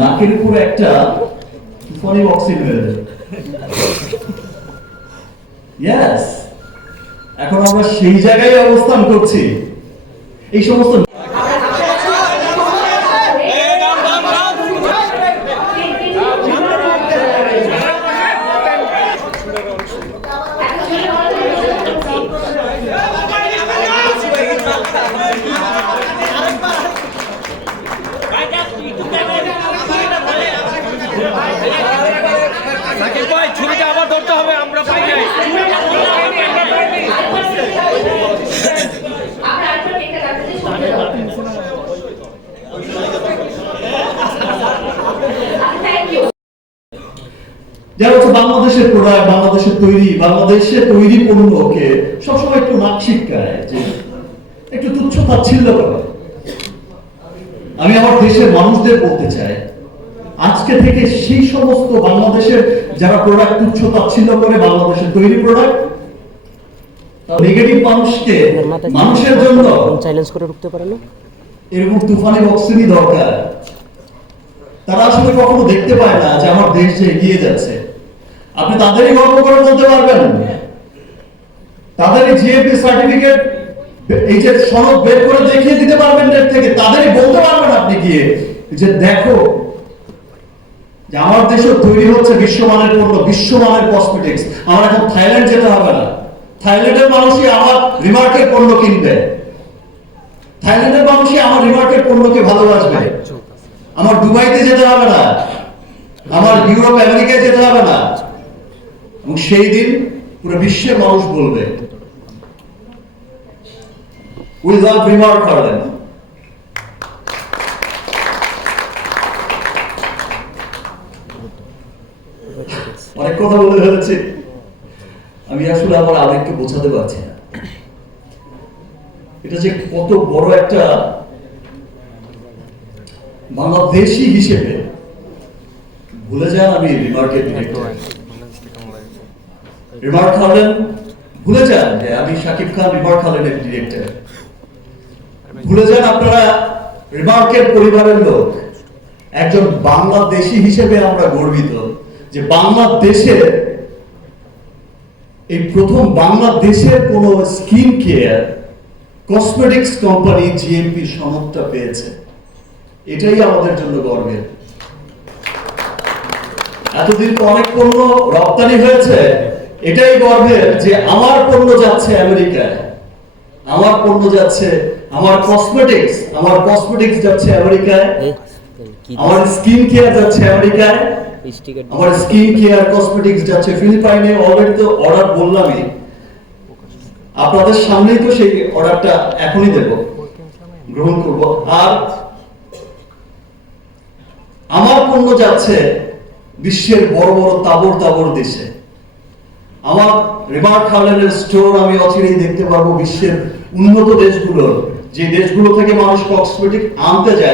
নাকের উপর একটা তুফানি অক্সিজেন হয়ে যায়। ইয়েস, এখন আমরা সেই জায়গায় অবস্থান করছি। এই সমস্ত ছুরিটা আবার ধরতে হবে, আমরা পাই নাই। যারা হচ্ছে বাংলাদেশের প্রোডাক্ট, বাংলাদেশের তৈরি পণ্যকে সবসময় একটু নাক শিক্ষায়, যে একটু তুচ্ছ তাচ্ছিল্য করে। আমি আমার দেশের মানুষদের বলতে চাই, আজকে থেকে সেই সমস্ত বাংলাদেশের যারা প্রোডাক্ট তুচ্ছ তাচ্ছিল্য করে, বাংলাদেশের তৈরি প্রোডাক্ট, নেগেটিভ মানুষকে মানুষের জন্য চ্যালেঞ্জ করে ঢুকতে পারে না, এরকম তুফানি অক্সিজেন দরকার। তারা আসলে কখনো দেখতে পায় না যে আমার দেশ যে এগিয়ে যাচ্ছে। আপনি তাদেরই গর্ব করে বলতে পারবেন, তাদেরই জিএপি সার্টিফিকেট, এই যে সনদ বের করে দেখিয়ে দিতে পারবেন ডেট থেকে, তাদেরই বলতে পারবেন আপনি গিয়ে যে দেখো যে আমার দেশেও তৈরি হচ্ছে বিশ্বমানের পণ্য, বিশ্বমানের কসমেটিক্স। আমার এখন থাইল্যান্ড যেতে হবে না, থাইল্যান্ডের মানুষই আমার রিমার্কের পণ্য কিনবে, থাইল্যান্ডের মানুষই আমার রিমার্কের পণ্যকে ভালোবাসবে। আমার দুবাইতে যেতে হবে না, আমার ইউরোপ আমেরিকায় যেতে হবে না। এবং সেই দিন পুরো বিশ্বের মানুষ বলবে উই লাভ রিমার্ক গার্ডেন। অনেক কথা বলে ফেলেছি, আমি আসলে আমার আবেগকে বোঝাতে পারছি না। এটা যে কত বড় একটা বাংলাদেশী হিসেবে ভুলে যান আমি রিমার্কের ডিরেক্টর রিমার্ক খালেন, ভুলে যান যে আমি শাকিব খান রিমার্ক খালেনের ডিরেক্টর, ভুলে যান আপনারা রিমার্কের পরিবারের লোক। একজন বাংলাদেশী হিসেবে আমরা গর্বিত যে বাংলাদেশের এই প্রথম বাংলাদেশের কোন skin care cosmetics company GMP সনদটা পেয়েছে। এটাই আমাদের জন্য গর্বের। এতদিন তো অনেক পণ্য রপ্তানি হয়েছে, এটাই গর্বের যে আমার পণ্য যাচ্ছে আমেরিকায়, আমার পণ্য যাচ্ছে, আমার কসমেটিক্স যাচ্ছে আমেরিকায়, আমার স্কিন কেয়ার যাচ্ছে আমেরিকায়, আমার স্কিন কেয়ার কসমেটিক্স যাচ্ছে ফিলিপাইনে। অলরেডি তো অর্ডার বললামই, আপনাদের সামনেই তো সেই অর্ডারটা এখনই দেব, গ্রহণ করব। আর আমার পণ্য যাচ্ছে বিশ্বের বড় বড় তাবর দেশে। আমার রিমার্ক খালেনের স্টোর আমি অচিরেই দেখতে পারবো বিশ্বের উন্নত দেশগুলোর, যে দেশগুলো থেকে মানুষ কসমেটিক আনতে যায়।